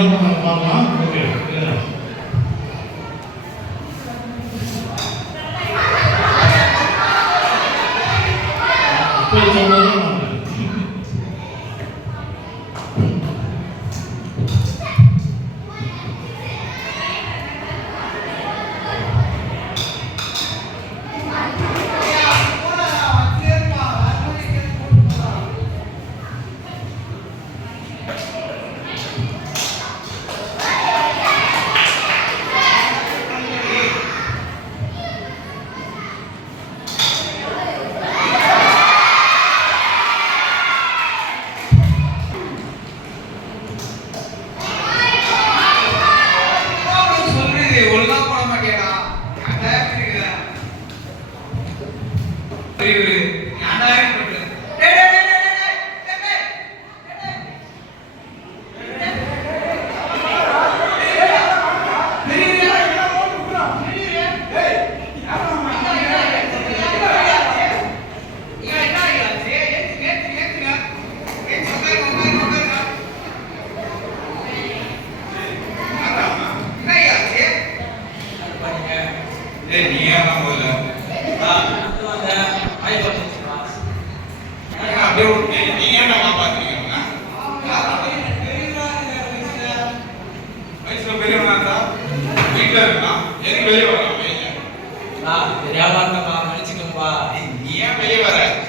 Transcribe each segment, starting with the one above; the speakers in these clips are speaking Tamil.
இதெல்லாம் பார்க்கலாம். ஓகே இப்போ சொன்னதும்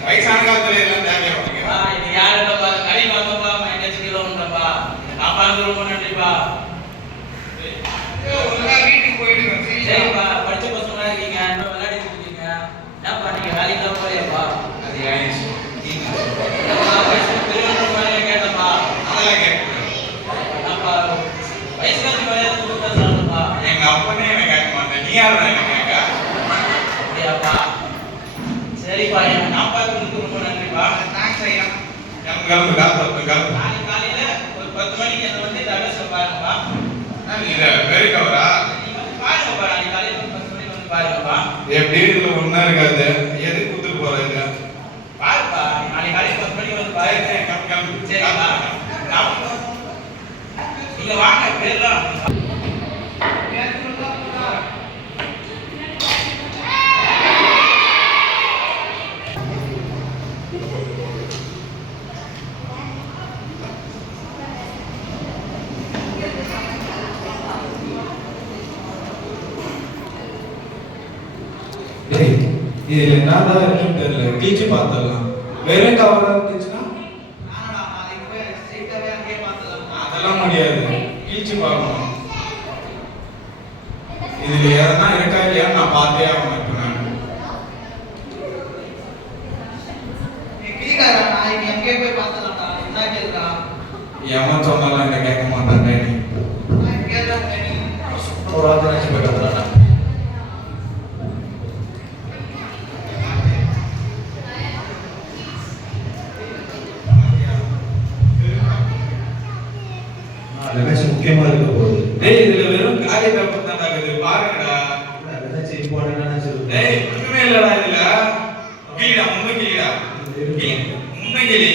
வயசான காலத்துல எல்லாம் தேவையா இது யாருப்பா கறி வாங்கப்பா மைனஸ் கிலோ உண்டப்பா பாப்பாங்க ரொம்ப நன்றிப்பா வீட்டுக்கு போயிடுங்க சரிப்பா படிச்ச பசங்களா இருக்கீங்க இன்னும் விளையாடிட்டு இருக்கீங்க ஏன்ப்பா நீங்க வேலைக்கு தான் போறியாப்பா அது ஏன் வயசுல பெரியவங்க கேட்டப்பா அதெல்லாம் கேட்க அப்பா வயசுல மரியாதை கொடுத்தா சாப்பிடுப்பா எங்க அப்பனே என்ன கேட்க மாட்டேன் நீ யாரும் என்ன கேட்க அப்படியாப்பா சரிப்பா நான் பார்க்கறதுக்கு ரொம்ப நன்றிப்பா தேங்க்ஸ் ஐயா கிளம்பு கிளம்பு நாளைக்கு காலையில ஒரு 10 மணிக்கு என்ன வந்து அட்ரஸ்ல பாருங்கப்பா இத வெரி கவரா பாருங்கப்பா நாளைக்கு காலையில 10 மணிக்கு வந்து பாருங்கப்பா எப்படி இதுல ஒண்ணா இருக்காது எதுக்கு கூத்துட்டு போறீங்க பாருப்பா நாளைக்கு காலையில 10 மணிக்கு வந்து பாருங்க கிளம்பு சரிப்பா நீங்க வாங்க பேர்லாம் இதுல என்னதான் இருக்குன்னு தெரியல கிழிச்சு பார்த்துடலாம் வெறும் கவரா இருந்துச்சுன்னா அதெல்லாம் முடியாது கிழிச்சு பார்க்கணும் இதுல எதனா இருக்கா இல்லையா நான் பார்த்தே ஆகணும் இப்போ எவன் சொன்னாலும் என்ன கேட்க மாட்டாங்க ஒரு வார்த்தை நினைச்சு போய் கத்துறாங்க முக்கியமா இருக்க போகுது டேய் இதுல வெறும் காலி பேப்பர் தான் இருக்குது பாருங்கடா ஏதாச்சும் இம்பார்ட்டன்டான சொல்லுங்க டேய் ஒண்ணுமே இல்லடா இதுல கிளிடா முன்ன கிளிடா முன்ன கிளி